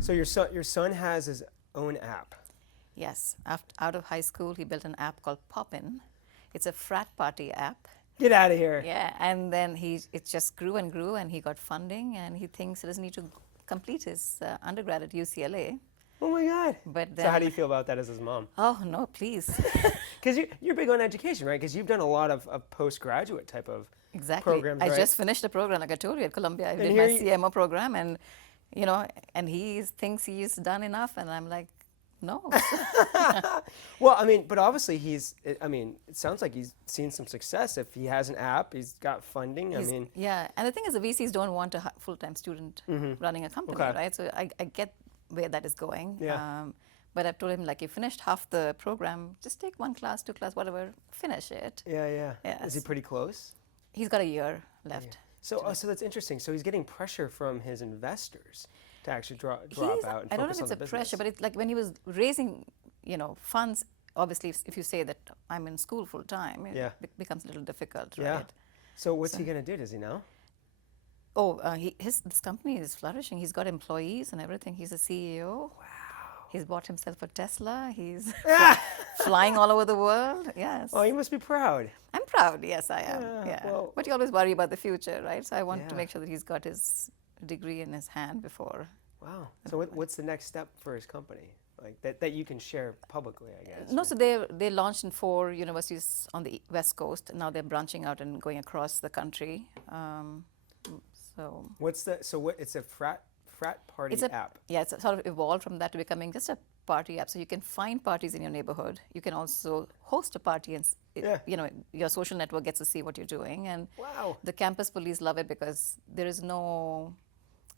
So your son has his own app. Yes. Out of high school, he built an app called Poppin. It's a frat party app. Get out of here. Yeah, and then it just grew, and he got funding, and he thinks he doesn't need to complete his undergrad at UCLA. Oh my God. But then, so how do you feel about that as his mom? Oh, no, please. Because you're big on education, right? Because you've done a lot of postgraduate type of programs, I right? just finished a program, like I told you, at Columbia. I did here my CMO program, and he thinks he's done enough, and I'm like, no. Well, I mean, but obviously it sounds like he's seen some success. If he has an app, he's got funding. Yeah, and the thing is, the VCs don't want a full-time student running a company, right? So I get where that is going. Yeah. But I've told him, like, you finished half the program, just take 1 class, 2 class, whatever, finish it. Yeah. Yes. Is he pretty close? He's got a year left. Yeah. So that's interesting. So he's getting pressure from his investors to actually drop out and I don't know focus if on the it's a business. pressure, but it's like when he was raising, funds. Obviously, if you say that I'm in school full time, it becomes a little difficult, right? Yeah. So what's he gonna do? Does he know? Oh, this company is flourishing. He's got employees and everything. He's a CEO. Wow. He's bought himself a Tesla. He's flying all over the world. Yes. Oh, you must be proud. I'm proud. Yes, I am. Yeah, Yeah. well- but you always worry about the future, right? So I want to Yeah. make sure that he's got his degree in his hand before. Wow. So what's the next step for his company? Like that you can share publicly, I guess. No, so they launched in 4 universities on the West Coast. Now they're branching out and going across the country. It's a frat party app. Yeah, it's sort of evolved from that to becoming just a party app. So you can find parties in your neighborhood. You can also host a party, and your social network gets to see what you're doing. And Wow. the campus police love it because there is no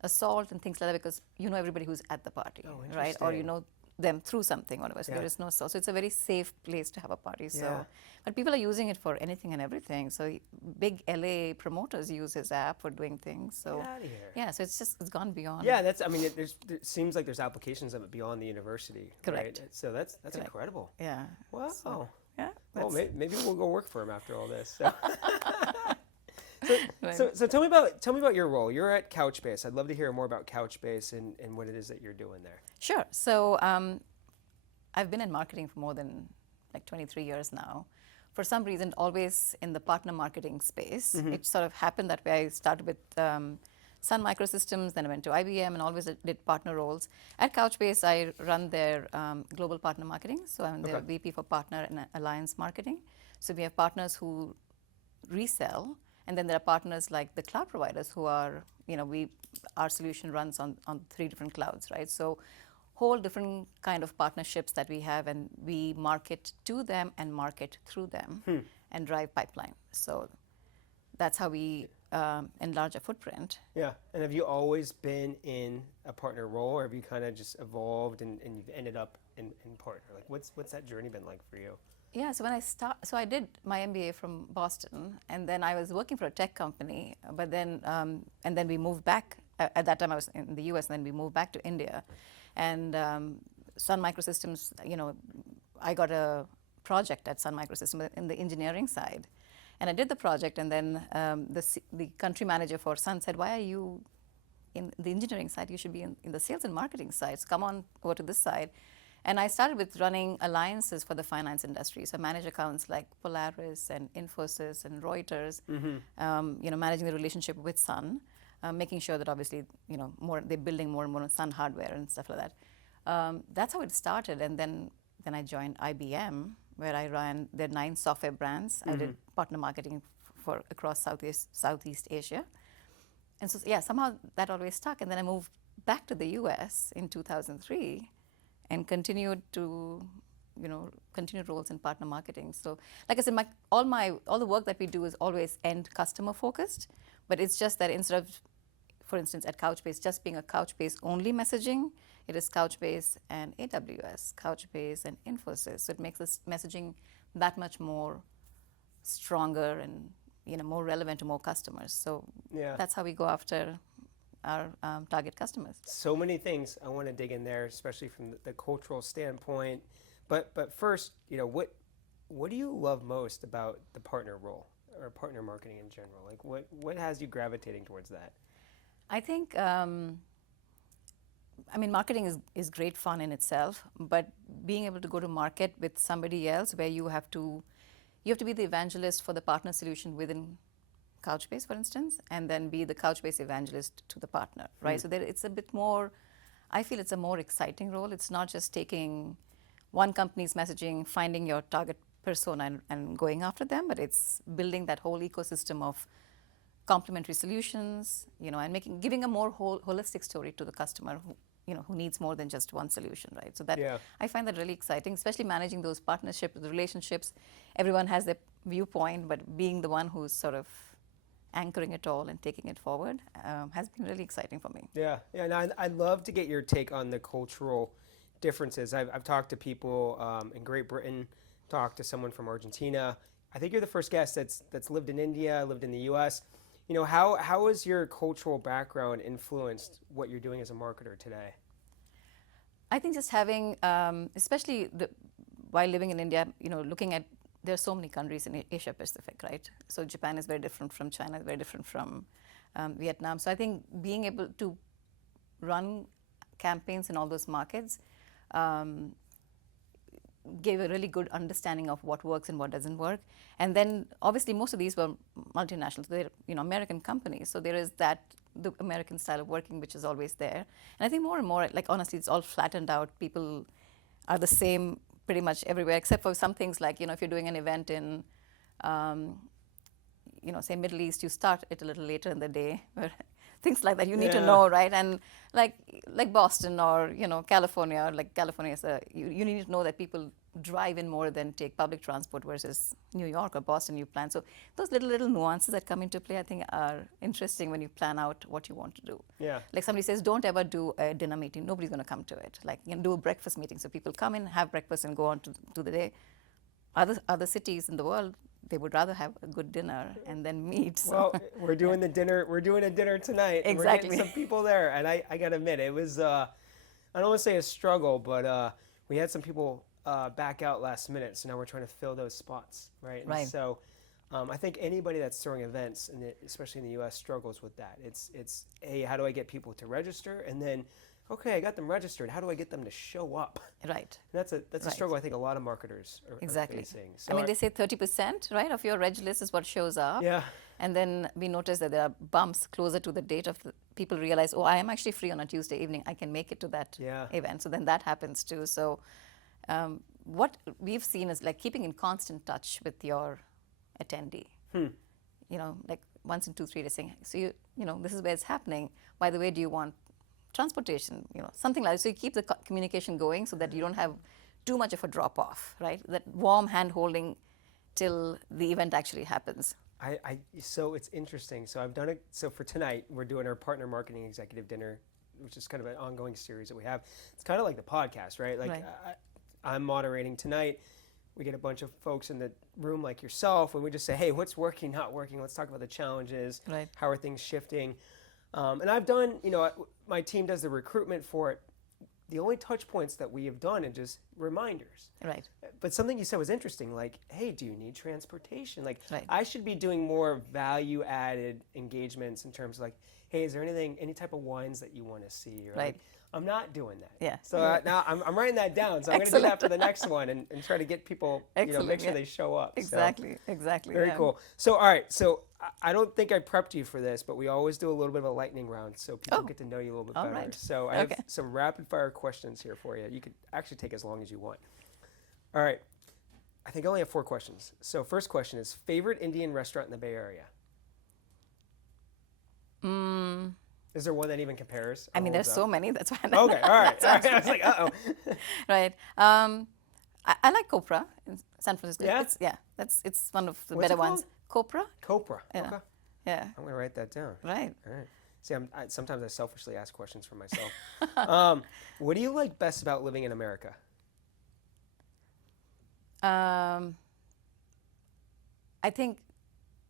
assault and things like that, because you know everybody who's at the party, right? Or you interesting. know them through something, whatever. So Yeah. there is no assault. So it's a very safe place to have a party. So, Yeah. but people are using it for anything and everything. So big LA promoters use his app for doing things. So Get outta here. yeah, so it's gone beyond. Yeah, it seems like there's applications of it beyond the university. Correct. Right? So that's Correct. incredible. Yeah. Wow. So, yeah. Well, that's- maybe we'll go work for him after all this. Right. So tell me about your role. You're at Couchbase. I'd love to hear more about Couchbase and what it is that you're doing there. Sure. So I've been in marketing for more than like 23 years now. For some reason, always in the partner marketing space. It sort of happened that way. I started with Sun Microsystems, then I went to IBM, and always did partner roles. At Couchbase, I run their global partner marketing. So I'm their VP for partner and alliance marketing. So we have partners who resell, and then there are partners like the cloud providers who are, our solution runs on 3 different clouds, right? So whole different kind of partnerships that we have, and we market to them and market through them and drive pipeline. So that's how we enlarge our footprint. Yeah. And have you always been in a partner role, or have you kind of just evolved and you've ended up in partner? Like what's that journey been like for you? Yeah, so I did my MBA from Boston, and then I was working for a tech company, but then and then we moved back. At that time, I was in the U.S., and then we moved back to India, and Sun Microsystems. I got a project at Sun Microsystems in the engineering side, and I did the project, and then the country manager for Sun said, "Why are you in the engineering side? You should be in the sales and marketing side. So come on over to this side." And I started with running alliances for the finance industry. So manage accounts like Polaris and Infosys and Reuters, managing the relationship with Sun, making sure that obviously, they're building more and more Sun hardware and stuff like that. That's how it started. And then I joined IBM, where I ran their 9 software brands. I did partner marketing for across Southeast Asia. And so, somehow that always stuck. And then I moved back to the US in 2003. And continued roles in partner marketing. So, like I said, all the work that we do is always end customer focused. But it's just that instead of, for instance, at Couchbase, just being a Couchbase only messaging, it is Couchbase and AWS, Couchbase and Infosys. So it makes this messaging that much more stronger and more relevant to more customers. So that's how we go after our target customers. So many things I want to dig in there, especially from the cultural standpoint. But first, what do you love most about the partner role? or partner marketing in general? Like, what has you gravitating towards that? I think, marketing is great fun in itself, but being able to go to market with somebody else where you have to be the evangelist for the partner solution within Couchbase, for instance, and then be the Couchbase evangelist to the partner, right? So it's a bit more, I feel it's a more exciting role. It's not just taking one company's messaging, finding your target persona and going after them, but it's building that whole ecosystem of complementary solutions, and giving a more holistic story to the customer who needs more than just one solution, right? So that I find that really exciting, especially managing those partnerships, the relationships. Everyone has their viewpoint, but being the one who's sort of anchoring it all and taking it forward has been really exciting for me. Yeah, and I'd love to get your take on the cultural differences. I've talked to people in Great Britain, talked to someone from Argentina. I think you're the first guest that's lived in India, lived in the U.S. How has your cultural background influenced what you're doing as a marketer today? I think just having, especially while living in India, looking at, there are so many countries in Asia Pacific, right? So Japan is very different from China, very different from Vietnam. So I think being able to run campaigns in all those markets gave a really good understanding of what works and what doesn't work. And then obviously most of these were multinationals, they're American companies. So there is the American style of working, which is always there. And I think more and more, like honestly, it's all flattened out. People are the same pretty much everywhere, except for some things like, if you're doing an event in, say Middle East, you start it a little later in the day. Things like that you need to know, right? And like Boston or California, like California is you need to know that people drive in more than take public transport versus New York or Boston you plan. So those little nuances that come into play, I think, are interesting when you plan out what you want to do. Yeah. Like somebody says, don't ever do a dinner meeting. Nobody's going to come to it. Like do a breakfast meeting. So people come in, have breakfast, and go on to the day. Other cities in the world, they would rather have a good dinner and then meet. So. Well, we're doing a dinner tonight. Exactly. We're getting some people there, and I got to admit, it was I don't want to say a struggle, but we had some people back out last minute, so now we're trying to fill those spots, right? Right. And so I think anybody that's throwing events, especially in the U.S., struggles with that. It's hey, how do I get people to register, and then okay, I got them registered. How do I get them to show up? Right. And that's a struggle I think a lot of marketers are facing. So they say 30%, right, of your reg list is what shows up. Yeah. And then we notice that there are bumps closer to the date of people realize, I am actually free on a Tuesday evening. I can make it to that event. So then that happens too. So what we've seen is like keeping in constant touch with your attendee. Like once in 2-3 days saying, so this is where it's happening. By the way, do you want transportation, something like that. So you keep the communication going so that you don't have too much of a drop off, right? That warm hand holding till the event actually happens. So it's interesting. So I've done it. So for tonight, we're doing our partner marketing executive dinner, which is kind of an ongoing series that we have. It's kind of like the podcast, right? Like I'm moderating tonight. We get a bunch of folks in the room like yourself, and we just say, hey, what's working, not working? Let's talk about the challenges. Right. How are things shifting? And I've done, my team does the recruitment for it. The only touch points that we have done are just reminders. Right. But something you said was interesting, like, hey, do you need transportation? Like, right. I should be doing more value-added engagements in terms of like, hey, is there any type of wines that you want to see? Or right. Like, I'm not doing that. Yeah. So now I'm writing that down. So I'm going to do that for the next one and try to get people, make sure they show up. Exactly. So, exactly. Very cool. So, all right. So I don't think I prepped you for this, but we always do a little bit of a lightning round so people get to know you a little bit better. Right. So I have some rapid fire questions here for you. You could actually take as long as you want. All right. I think I only have 4 questions. So first question is, favorite Indian restaurant in the Bay Area? Is there one that even compares? I mean, there's so many. That's why. Okay, all right. I was like, uh-oh. Right. I like Copra in San Francisco. Yeah? It's one of the What's better it ones. Copra. Copra. Yeah. Okay. Yeah. I'm going to write that down. Right. All right. See, sometimes I selfishly ask questions for myself. What do you like best about living in America? I think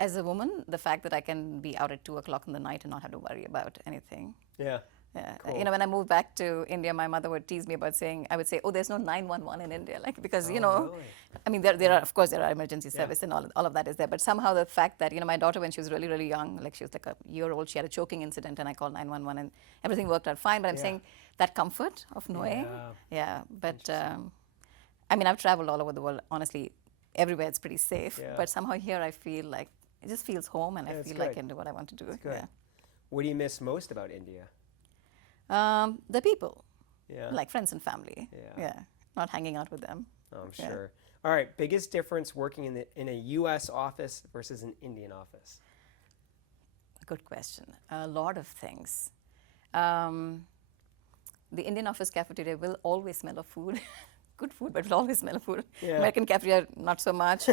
as a woman, the fact that I can be out at 2 o'clock in the night and not have to worry about anything. Yeah. Yeah. Cool. You know, when I moved back to India, my mother would tease me about saying, I would say, oh, there's no 911 in India. Like, because, you know, Really? I mean, there are, of course, there are emergency service and all of that is there. But somehow the fact that, you know, my daughter, when she was really, really young, like she was like a year old, she had a choking incident and I called 911 and everything worked out fine. But I'm saying that comfort of knowing. Yeah. But, I mean, I've traveled all over the world, honestly, everywhere it's pretty safe. Yeah. But somehow here I feel like it just feels home and I feel like I can do what I want to do. That's good. Yeah. What do you miss most about India? The people, Yeah. like friends and family. Yeah. Not hanging out with them. I'm sure. All right, biggest difference working in a U.S. office versus an Indian office? Good question. A lot of things. The Indian office cafeteria will always smell of food. Good food, but it will always smell of food. Yeah. American cafeteria, not so much.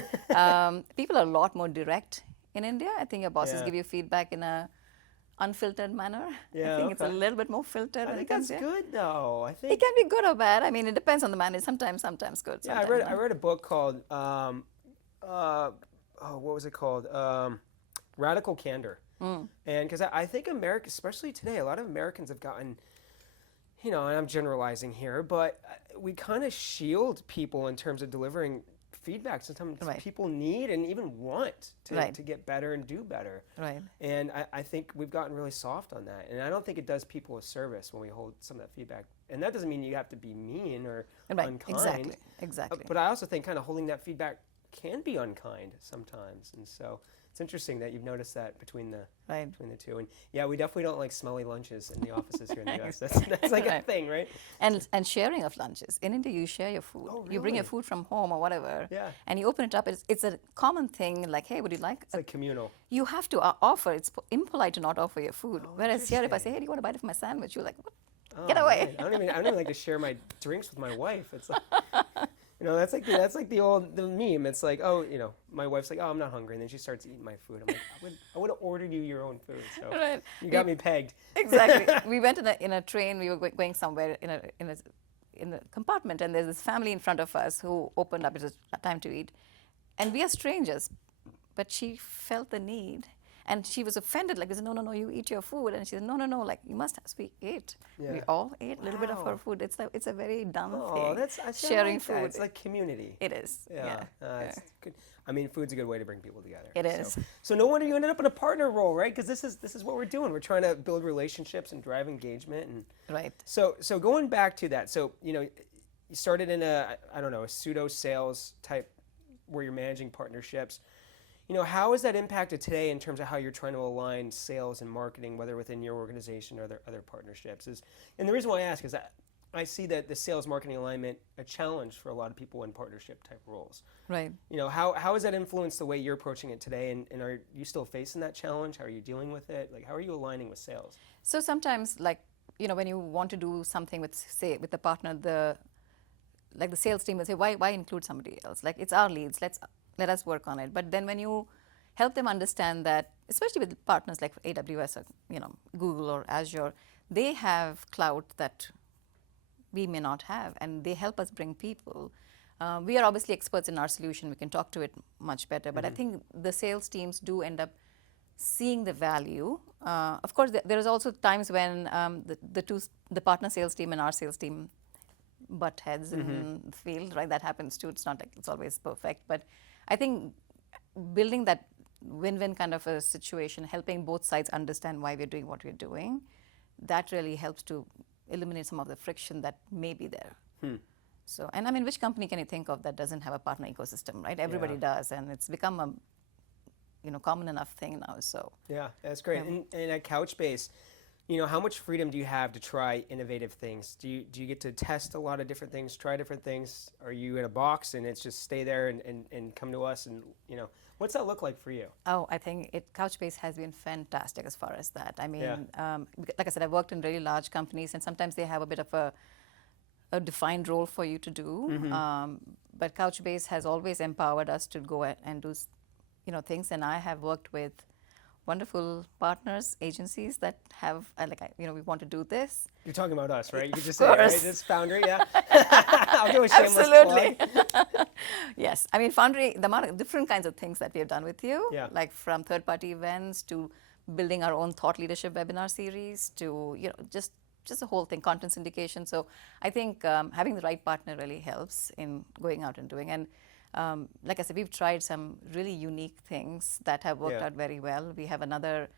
People are a lot more direct in India. I think your bosses give you feedback in a unfiltered manner. Yeah, I think it's a little bit more filtered. I think that's good, though. I think it can be good or bad. I mean, it depends on the manager. Sometimes good. Yeah, I read a book called what was it called? Radical Candor. And because I think America, especially today, a lot of Americans have gotten, you know, and I'm generalizing here, but we kind of shield people in terms of delivering feedback. Sometimes people need and even want to get better and do better. Right. And I think we've gotten really soft on that. And I don't think it does people a service when we hold some of that feedback. And that doesn't mean you have to be mean or unkind. Exactly. But I also think kind of holding that feedback can be unkind sometimes. And so it's interesting that you've noticed that between the two. And yeah, we definitely don't like smelly lunches in the offices here in the US. That's like a thing, right? And sharing of lunches. In India, you share your food. Oh, really? You bring your food from home or whatever. Yeah. And you open it up. It's a common thing. Like, hey, would you like? It's like communal. You have to offer. It's impolite to not offer your food. Whereas here, if I say, hey, do you want a bite of my sandwich? You're like, what? Get away. Man. I don't even like to share my drinks with my wife. It's like, you know, that's like the meme. It's like, oh, you know, my wife's like, oh, I'm not hungry, and then she starts eating my food. I'm like, I would have ordered you your own food. So you got me pegged. Exactly. We went in a train. We were going somewhere in a compartment, and there's this family in front of us who opened up. It was time to eat, and we are strangers, but she felt the need. And she was offended, like, no, you eat your food. And she said, no, like, you must have. So we ate. Yeah. We all ate a little bit of her food. It's like, it's a very dumb thing. That's sharing like food. That. It's like community. It is. Yeah. It's good. I mean, food's a good way to bring people together. It is. So no wonder you ended up in a partner role, right? Because this is what we're doing. We're trying to build relationships and drive engagement. And right. So going back to that, so you know, you started in a pseudo sales type where you're managing partnerships. You know, how has that impacted today in terms of how you're trying to align sales and marketing, whether within your organization or other partnerships? And the reason why I ask is that I see that the sales marketing alignment a challenge for a lot of people in partnership type roles. Right. You know, how has that influenced the way you're approaching it today? And are you still facing that challenge? How are you dealing with it? Like, how are you aligning with sales? So sometimes, like, you know, when you want to do something with the partner, the sales team will say, why include somebody else? Like, it's our leads. Let us work on it. But then when you help them understand that, especially with partners like AWS or, you know, Google or Azure, they have cloud that we may not have, and they help us bring people. We are obviously experts in our solution. We can talk to it much better. But I think the sales teams do end up seeing the value. Of course, there is also times when the partner sales team and our sales team butt heads in the field, right? That happens too. It's not like it's always perfect. But I think building that win-win kind of a situation, helping both sides understand why we're doing what we're doing, that really helps to eliminate some of the friction that may be there. So, and I mean, which company can you think of that doesn't have a partner ecosystem, right? Everybody does, and it's become a common enough thing now. So yeah, that's great. And at Couchbase, you know, how much freedom do you have to try innovative things? Do you get to test a lot of different things, try different things? Are you in a box and it's just stay there and come to us? And, you know, what's that look like for you? Oh, I think Couchbase has been fantastic as far as that. I mean, like I said, I've worked in really large companies, and sometimes they have a bit of a defined role for you to do. But Couchbase has always empowered us to go and do, you know, things. And I have worked with wonderful partners, agencies that have, we want to do this. You're talking about us, right? You could just say, right? This Foundry, yeah. I'll do a shameless Absolutely. plug. Yes. I mean, Foundry, the amount of different kinds of things that we have done with you, Yeah. like from third-party events to building our own thought leadership webinar series to, you know, just just the whole thing, content syndication. So I think having the right partner really helps in going out and doing. And like I said, we've tried some really unique things that have worked out very well. We have another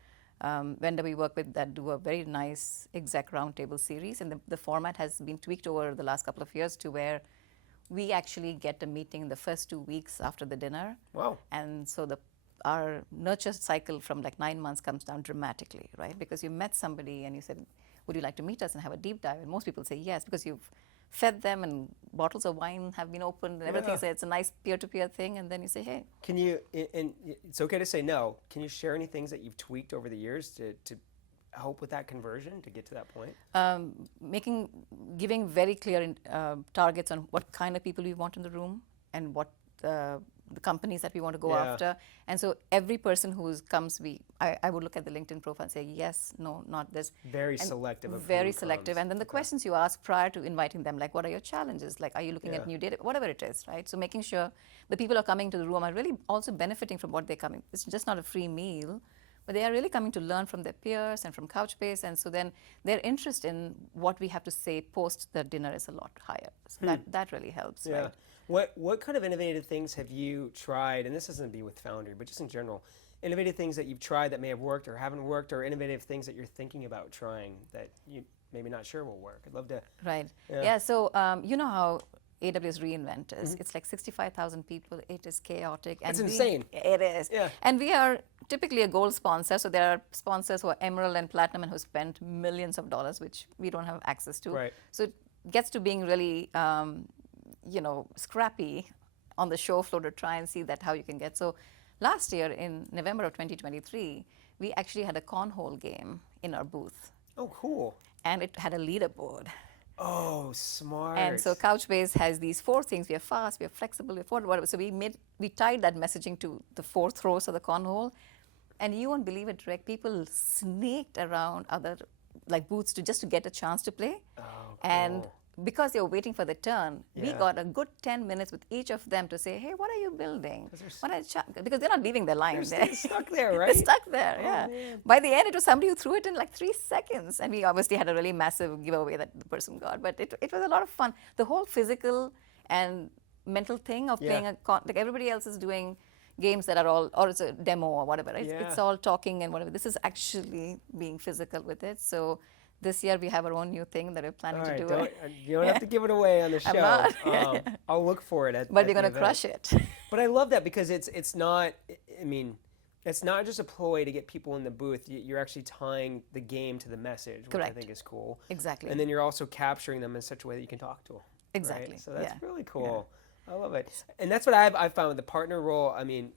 vendor we work with that do a very nice exec roundtable series, and the format has been tweaked over the last couple of years to where we actually get a meeting the first 2 weeks after the dinner. Wow. And so our nurture cycle from like 9 months comes down dramatically, right? Because you met somebody and you said, would you like to meet us and have a deep dive? And most people say yes, because you've fed them and bottles of wine have been opened and everything. So it's a nice peer-to-peer thing. And then you say, hey. Can you, and it's okay to say no, can you share any things that you've tweaked over the years to help with that conversion to get to that point? Giving very clear targets on what kind of people we want in the room and what the companies that we want to go after. And so every person who comes, I would look at the LinkedIn profile and say, yes, no, not this. Very selective. Very selective. And then the questions you ask prior to inviting them, like, what are your challenges? Like, are you looking at new data? Whatever it is, right? So making sure the people who are coming to the room are really also benefiting from what they're coming. It's just not a free meal, but they are really coming to learn from their peers and from Couchbase. And so then their interest in what we have to say post the dinner is a lot higher. So that really helps, right? What kind of innovative things have you tried, and this doesn't be with Foundry, but just in general, innovative things that you've tried that may have worked or haven't worked, or innovative things that you're thinking about trying that you maybe not sure will work? I'd love to. Right. So you know how AWS reInvent is. It's like 65,000 people. It is chaotic. It's insane. It is. Yeah. And we are typically a gold sponsor. So there are sponsors who are emerald and platinum and who spend millions of dollars, which we don't have access to. Right. So it gets to being really scrappy on the show floor to try and see that how you can get. So last year in November of 2023, we actually had a cornhole game in our booth. Oh, cool. And it had a leaderboard. Oh, smart. And so Couchbase has these 4 things. We are fast, we are flexible, we are affordable, whatever. So we tied that messaging to the 4 throws of the cornhole. And you won't believe it, Rick, people snaked around other booths to get a chance to play. Oh, cool. And because they were waiting for the turn, we got a good 10 minutes with each of them to say, hey, what are you building? Because they're not leaving their line there. They're stuck there, right? They're stuck there, Man. By the end, it was somebody who threw it in like 3 seconds. And we obviously had a really massive giveaway that the person got. But it was a lot of fun. The whole physical and mental thing of playing like everybody else is doing games that are all, or it's a demo or whatever, right? It's all talking and whatever. This is actually being physical with it. So this year we have our own new thing that we're planning to do. You don't have to give it away on the show. I'm not. I'll look for it. But we're going to crush it. But I love that because it's not, it's not just a ploy to get people in the booth. You're actually tying the game to the message, which I think is cool. Exactly. And then you're also capturing them in such a way that you can talk to them. Exactly. Right? So that's really cool. I love it. And that's what I've found with the partner role. I mean,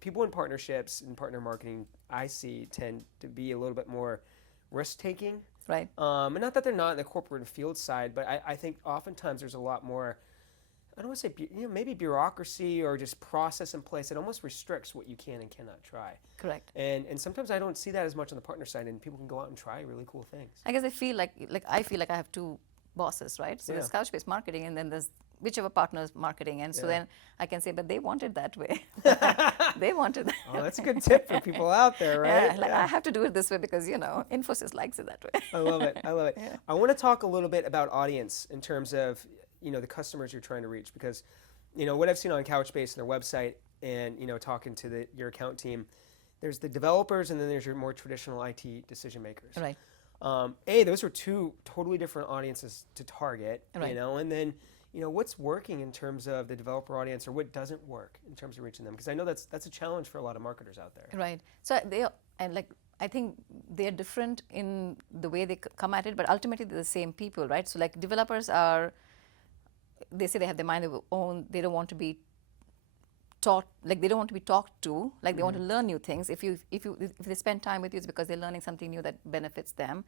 people in partnerships and partner marketing, I see, tend to be a little bit more risk-taking. Right. And not that they're not in the corporate and field side, but I think oftentimes there's a lot more, I don't want to say, maybe bureaucracy or just process in place that almost restricts what you can and cannot try. Correct. And sometimes I don't see that as much on the partner side, and people can go out and try really cool things. I guess I feel like I have 2 bosses, right? So there's Couchbase marketing, and then there's whichever partner's marketing. And so then I can say, but they want it that way. They wanted that. Oh, that's a good tip for people out there, right? I have to do it this way because, Infosys likes it that way. I love it. Yeah. I want to talk a little bit about audience in terms of, the customers you're trying to reach, because, what I've seen on Couchbase and their website and, talking to your account team, there's the developers and then there's your more traditional IT decision makers. Right. Those are 2 totally different audiences to target, and then, what's working in terms of the developer audience, or what doesn't work in terms of reaching them? Because I know that's a challenge for a lot of marketers out there. Right. So I think they're different in the way they come at it, but ultimately they're the same people, right? So like developers they say they have their mind of their own. They don't want to be taught, they don't want to be talked to, they want to learn new things. If they spend time with you, it's because they're learning something new that benefits them.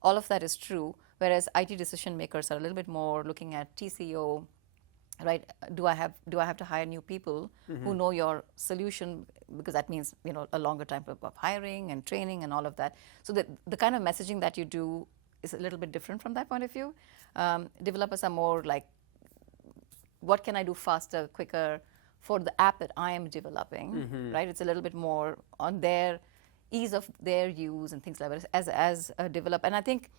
All of that is true, whereas IT decision makers are a little bit more looking at TCO, right? Do I have to hire new people who know your solution, because that means a longer time of hiring and training and all of that. So the kind of messaging that you do is a little bit different from that point of view. Developers are more like, what can I do faster, quicker for the app that I am developing, right? It's a little bit more on their ease of their use and things like that as a developer. And I think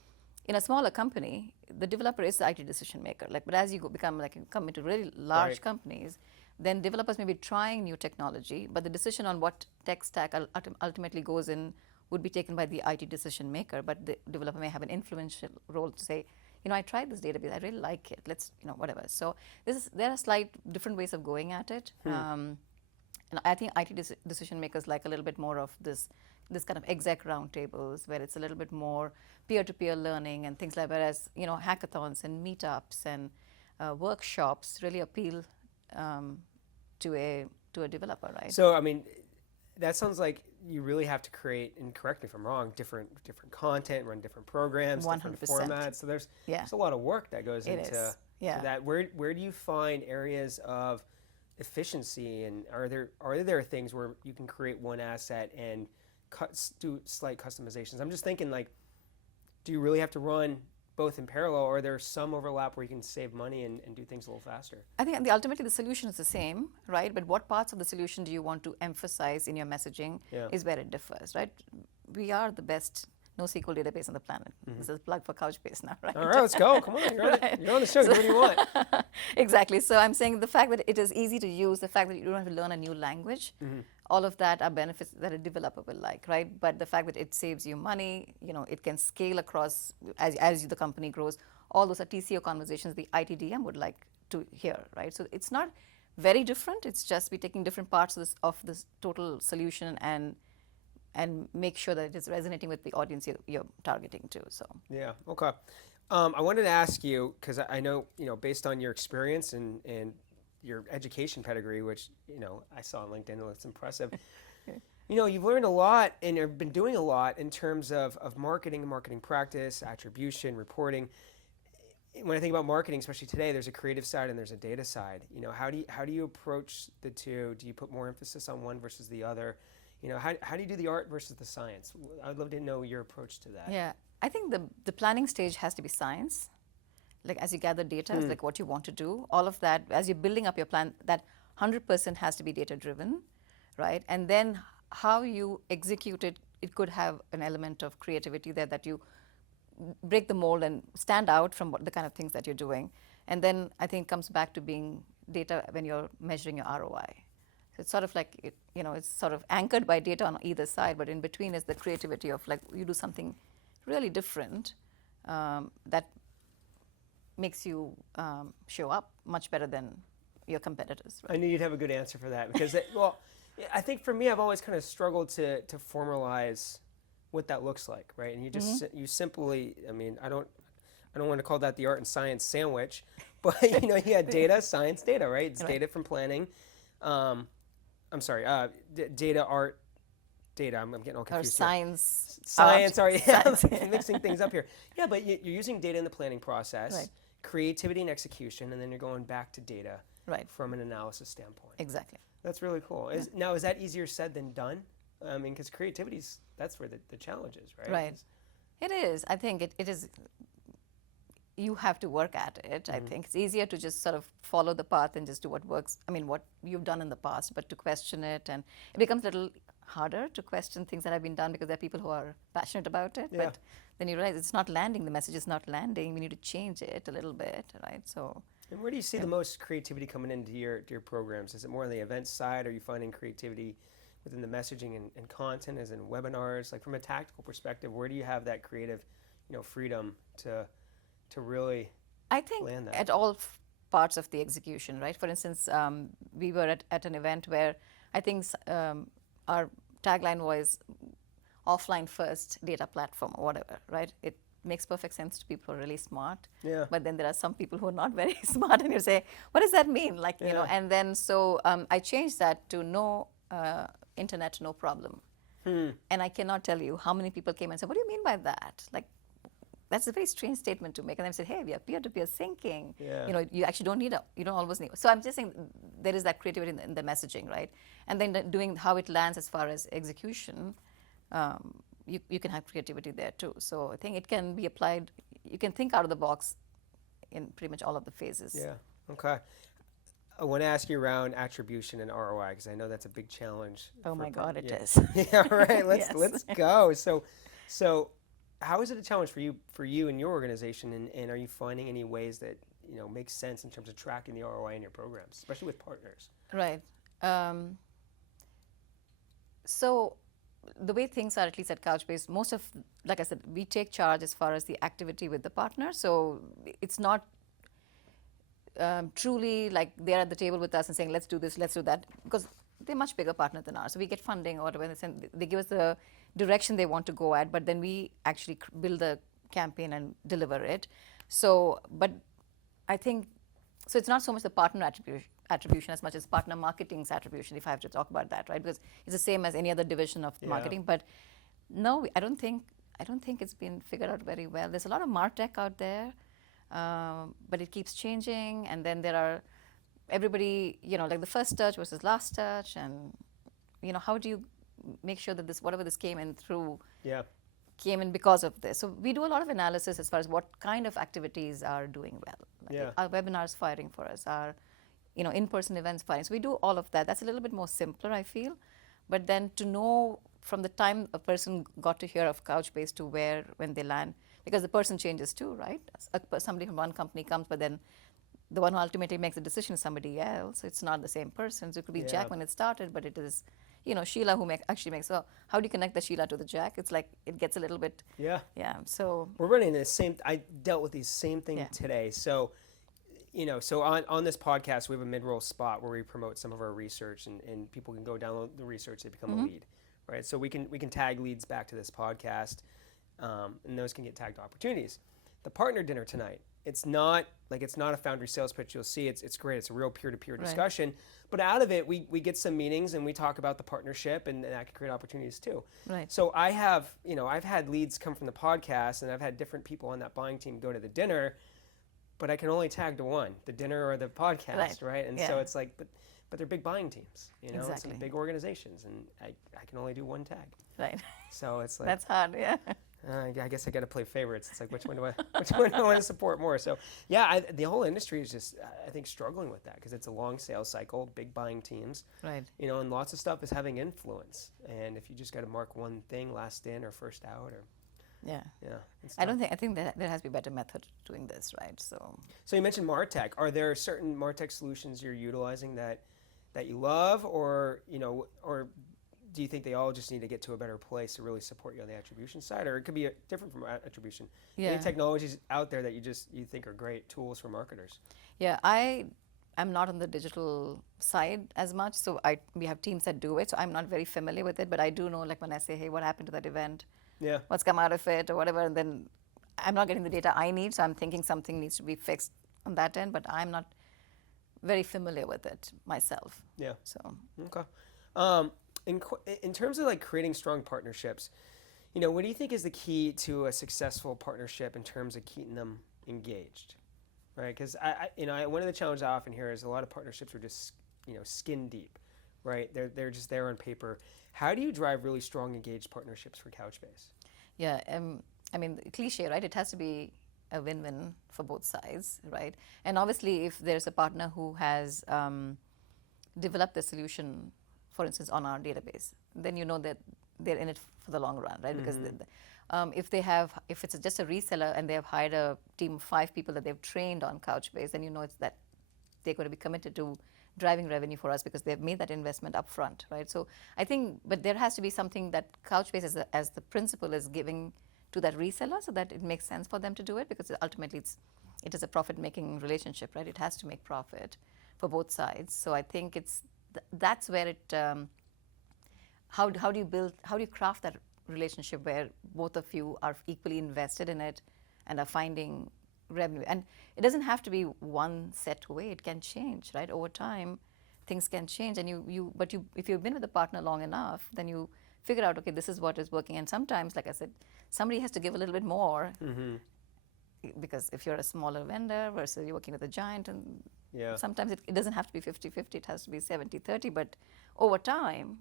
in a smaller company, the developer is the IT decision maker. But as you become you come into really large companies, then developers may be trying new technology, but the decision on what tech stack ultimately goes in would be taken by the IT decision maker. But the developer may have an influential role to say, I tried this database, I really like it. Let's, whatever. So there are slight different ways of going at it. And I think IT decision makers like a little bit more of this kind of exec roundtables where it's a little bit more peer-to-peer learning and things like that. Whereas hackathons and meetups and workshops really appeal to a developer, right? So I mean, that sounds like you really have to create, and correct me if I'm wrong, different content, run different programs, 100%. different formats. So there's a lot of work that goes into that. Where do you find areas of efficiency, and are there things where you can create one asset and do slight customizations? I'm just thinking, do you really have to run both in parallel, or are there some overlap where you can save money and do things a little faster? I think ultimately the solution is the same, right? But what parts of the solution do you want to emphasize in your messaging is where it differs, right? We are the best NoSQL database on the planet. This is a plug for Couchbase now, right? All right, let's go. Come on, you're on the show. What do you want? Exactly. So I'm saying the fact that it is easy to use, the fact that you don't have to learn a new language, all of that are benefits that a developer will like, right? But the fact that it saves you money, it can scale across as the company grows. All those are TCO conversations the ITDM would like to hear, right? So it's not very different. It's just we're taking different parts of this total solution and make sure that it is resonating with the audience you're targeting to. So yeah, okay. I wanted to ask you, because I know based on your experience and your education pedigree, which I saw on LinkedIn, it looks impressive. You've learned a lot and you've been doing a lot in terms of marketing and marketing practice, attribution, reporting. When I think about marketing, especially today, there's a creative side and there's a data side. How do you approach the two? Do you put more emphasis on one versus the other? How do you do the art versus the science? I'd love to know your approach to that. Yeah, I think the planning stage has to be science. As you gather data, it's what you want to do. All of that, as you're building up your plan, that 100% has to be data driven, right? And then how you execute it, it could have an element of creativity there that you break the mold and stand out from the kind of things that you're doing. And then I think it comes back to being data when you're measuring your ROI. So it's sort of it's sort of anchored by data on either side, but in between is the creativity of you do something really different that makes you show up much better than your competitors. Right? I knew you'd have a good answer for that because, I think for me, I've always kind of struggled to formalize what that looks like, right? And you just you simply, I don't want to call that the art and science sandwich, but you had data, science, data, right? It's data from planning. I'm sorry, data, art, data. I'm getting all confused. Or science. Science, sorry. Science. I'm mixing things up here. Yeah, but you're using data in the planning process, creativity and execution, and then you're going back to data from an analysis standpoint. Exactly. That's really cool. Now, is that easier said than done? Because creativity's, that's where the challenge is, right? Right. It is. I think it is. You have to work at it. I think it's easier to just sort of follow the path and just do what works. What you've done in the past, but to question it, and it becomes a little harder to question things that have been done because there are people who are passionate about it. Yeah. But then you realize it's not landing. The message is not landing. We need to change it a little bit, right? So. And where do you see the most creativity coming into your programs? Is it more on the event side? Are you finding creativity within the messaging and content, as in webinars? From a tactical perspective, where do you have that creative, freedom to really land that? At all parts of the execution, right? For instance, we were at an event where I think our tagline was offline first data platform or whatever, right? It makes perfect sense to people who are really smart. Yeah. But then there are some people who are not very smart and you say, what does that mean? And then so I changed that to no internet, no problem. And I cannot tell you how many people came and said, what do you mean by that? That's a very strange statement to make. And I said, hey, we are peer-to-peer syncing. Yeah. You actually don't need you don't always need. So I'm just saying there is that creativity in the messaging, right? And then doing how it lands as far as execution, you can have creativity there too. So I think it can be applied. You can think out of the box in pretty much all of the phases. Yeah. Okay. I want to ask you around attribution and ROI because I know that's a big challenge. Oh my God, it is. Yeah. Right. Let's go. So. how is it a challenge for you and your organization, and are you finding any ways that make sense in terms of tracking the ROI in your programs, especially with partners? Right. So the way things are, at least at Couchbase, most of, like I said, we take charge as far as the activity with the partner. So it's not truly like they're at the table with us and saying, let's do this, let's do that, because they're a much bigger partner than ours. So we get funding or whatever, and they give us the direction they want to go at, but then we actually build the campaign and deliver it. So, but I think, so it's not so much the partner attribution as much as partner marketing's attribution, if I have to talk about that, right? Because it's the same as any other division of marketing. But no, I don't think it's been figured out very well. There's a lot of MarTech out there, but it keeps changing. And then there are everybody, like the first touch versus last touch, and how do you make sure that whatever this came in through came in because of this. So we do a lot of analysis as far as what kind of activities are doing well. Like our webinars firing for us, our in-person events firing. So we do all of that. That's a little bit more simpler, I feel. But then to know from the time a person got to hear of Couchbase to when they land, because the person changes too, right? Somebody from one company comes, but then the one who ultimately makes the decision is somebody else. It's not the same person. So it could be Jack when it started, but it is Sheila who actually makes. So how do you connect the Sheila to the Jack? It's like it gets a little bit. So we're running the same. I dealt with these same thing today. So, so on this podcast we have a mid-roll spot where we promote some of our research, and people can go download the research. They become a lead, right? So we can tag leads back to this podcast, and those can get tagged opportunities. The partner dinner tonight. It's not a Foundry sales pitch. You'll see it's great. It's a real peer-to-peer discussion. But out of it, we get some meetings and we talk about the partnership, and that can create opportunities too. Right. So I've had leads come from the podcast, and I've had different people on that buying team go to the dinner, but I can only tag to one, the dinner or the podcast, right? And so it's like, but they're big buying teams, Exactly. It's big organizations, and I can only do one tag. Right. So it's like that's hard, I guess I got to play favorites. It's like which one do I want to support more? So the whole industry is just I think struggling with that because it's a long sales cycle, big buying teams, right? And lots of stuff is having influence. And if you just got to mark one thing, last in or first out, or I think that there has to be a better method of doing this, right? So you mentioned MarTech. Are there certain MarTech solutions you're utilizing that you love, or do you think they all just need to get to a better place to really support you on the attribution side, or it could be different from attribution? Any technologies out there that you think are great tools for marketers? Yeah, I'm not on the digital side as much, so we have teams that do it, so I'm not very familiar with it, but I do know, like when I say, hey, what happened to that event? Yeah. What's come out of it or whatever, and then I'm not getting the data I need, so I'm thinking something needs to be fixed on that end, but I'm not very familiar with it myself. Yeah. So. Okay. In terms of like creating strong partnerships, what do you think is the key to a successful partnership in terms of keeping them engaged, right? Because one of the challenges I often hear is a lot of partnerships are just skin deep, right? They're just there on paper. How do you drive really strong engaged partnerships for Couchbase? Yeah, I mean, cliche, right? It has to be a win-win for both sides, right? And obviously, if there's a partner who has developed the solution, for instance, on our database, then that they're in it for the long run, right? Because if it's just a reseller and they have hired a team of 5 people that they've trained on Couchbase, then it's that they're going to be committed to driving revenue for us because they've made that investment up front, right? So I think, but there has to be something that Couchbase as the principal is giving to that reseller so that it makes sense for them to do it, because ultimately it is a profit-making relationship, right? It has to make profit for both sides. So I think that's where it, how do you craft that relationship where both of you are equally invested in it and are finding revenue? And it doesn't have to be one set way. It can change, right? Over time, things can change, and if you've been with a partner long enough, then you figure out, okay, this is what is working. And sometimes, like I said, somebody has to give a little bit more, because if you're a smaller vendor versus you're working with a giant, and sometimes it doesn't have to be 50-50, it has to be 70-30, but over time,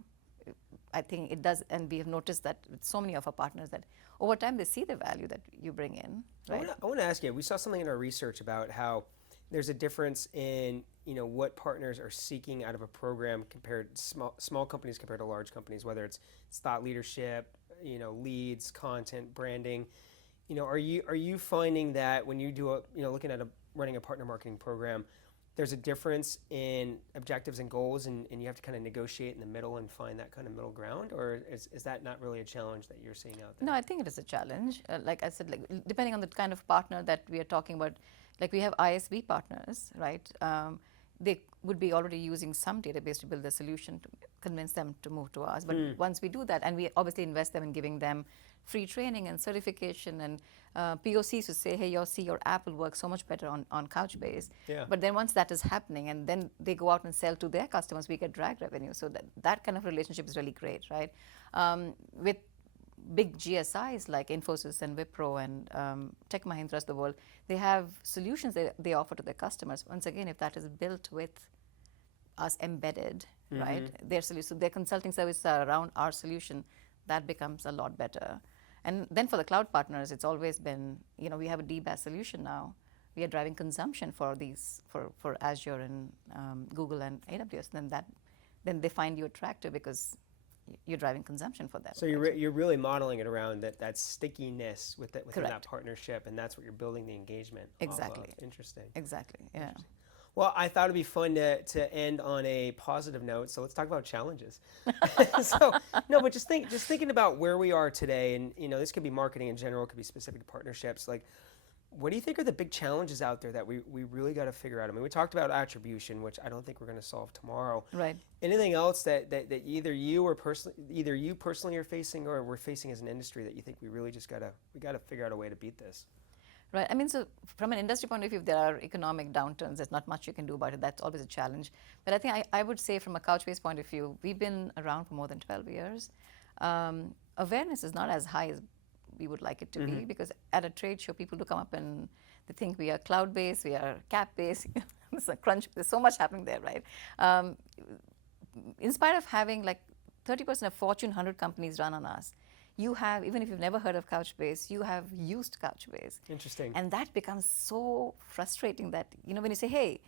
I think it does, and we have noticed that with so many of our partners that over time they see the value that you bring in, right? I want to ask you, we saw something in our research about how there's a difference in what partners are seeking out of a program compared small companies compared to large companies, whether it's thought leadership, leads, content, branding. are you finding that when you do looking at running a partner marketing program, there's a difference in objectives and goals, and you have to kind of negotiate in the middle and find that kind of middle ground, or is that not really a challenge that you're seeing out there? No, I think it is a challenge. Like I said, depending on the kind of partner that we are talking about, like we have ISV partners, right? They would be already using some database to build a solution to convince them to move to us. But once we do that, and we obviously invest them in giving them free training and certification and POCs to say, hey, your app will work so much better on Couchbase. Yeah. But then once that is happening, and then they go out and sell to their customers, we get drag revenue. So that kind of relationship is really great, right? With big GSIs like Infosys and Wipro and Tech Mahindra's the world, they have solutions they offer to their customers. Once again, if that is built with us embedded, right? Their consulting services are around our solution, that becomes a lot better. And then for the cloud partners, it's always been, we have a DBaaS solution now. We are driving consumption for these, for Azure and Google and AWS. Then they find you attractive because you're driving consumption for them. So right? you're really modeling it around that stickiness within Correct. that partnership, and that's what you're building the engagement Exactly. off of. Interesting. Exactly, yeah. Interesting. Well, I thought it'd be fun to end on a positive note, so let's talk about challenges. But just thinking about where we are today, and this could be marketing in general, it could be specific to partnerships. Like, what do you think are the big challenges out there that we really got to figure out? I mean, we talked about attribution, which I don't think we're going to solve tomorrow. Right. Anything else that either you personally are facing, or we're facing as an industry, that you think we really just got to figure out a way to beat this? Right. I mean, so from an industry point of view, if there are economic downturns, there's not much you can do about it. That's always a challenge. But I think I would say from a Couchbase point of view, we've been around for more than 12 years. Awareness is not as high as we would like it to be, because at a trade show, people do come up and they think we are cloud-based, we are cap-based. There's so much happening there, right? In spite of having like 30% of Fortune 100 companies run on us, you have, even if you've never heard of Couchbase, you have used Couchbase. Interesting. And that becomes so frustrating that, when you say, hey,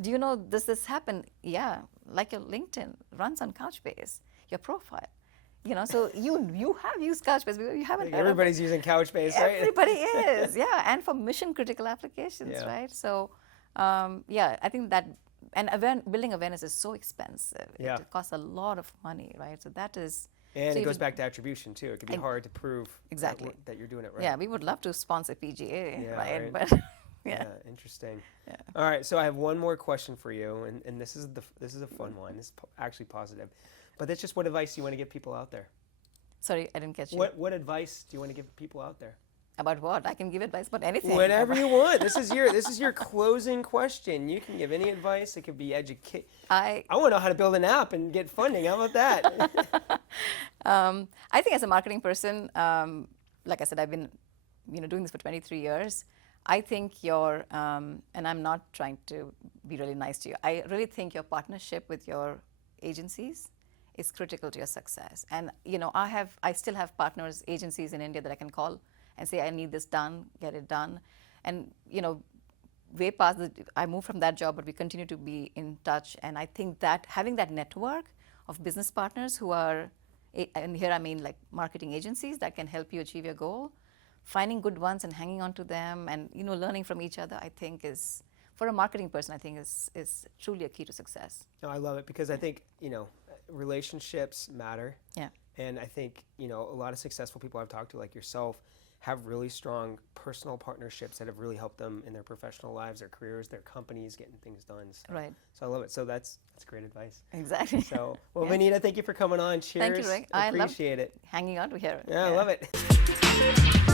do you know this happened? Yeah, like your LinkedIn runs on Couchbase, your profile. So you have used Couchbase, but you haven't. Everybody's using Couchbase, right? Everybody is, yeah, and for mission critical applications, right? So, I think that, and building awareness is so expensive. Yeah. It costs a lot of money, right? So that is. And so it goes back to attribution too. It can be hard to prove exactly that you're doing it right. Yeah, we would love to sponsor PGA, right? But yeah, interesting. Yeah. All right, so I have one more question for you, and this is a fun one. This is actually positive, but that's just what advice do you want to give people out there? Sorry, I didn't catch you. What advice do you want to give people out there? About what? I can give advice about anything. Whatever you want. This is your closing question. You can give any advice. It could be I want to know how to build an app and get funding. How about that? I think as a marketing person, like I said, I've been doing this for 23 years. I think and I'm not trying to be really nice to you, I really think your partnership with your agencies is critical to your success. And I still have partners, agencies in India that I can call and say, I need this done, get it done. And way past I moved from that job, but we continue to be in touch. And I think that having that network of business partners who are, and here I mean like marketing agencies that can help you achieve your goal, finding good ones and hanging on to them, and learning from each other, I think is, for a marketing person, I think is truly a key to success. No, I love it, because I think relationships matter. Yeah. And I think a lot of successful people I've talked to, like yourself, have really strong personal partnerships that have really helped them in their professional lives, their careers, their companies, getting things done. So, right. So I love it. So that's great advice. Exactly. So, well, Vinita, thank you for coming on. Cheers. Thank you, Rick. I appreciate it. Hanging on to here. Yeah, I love it.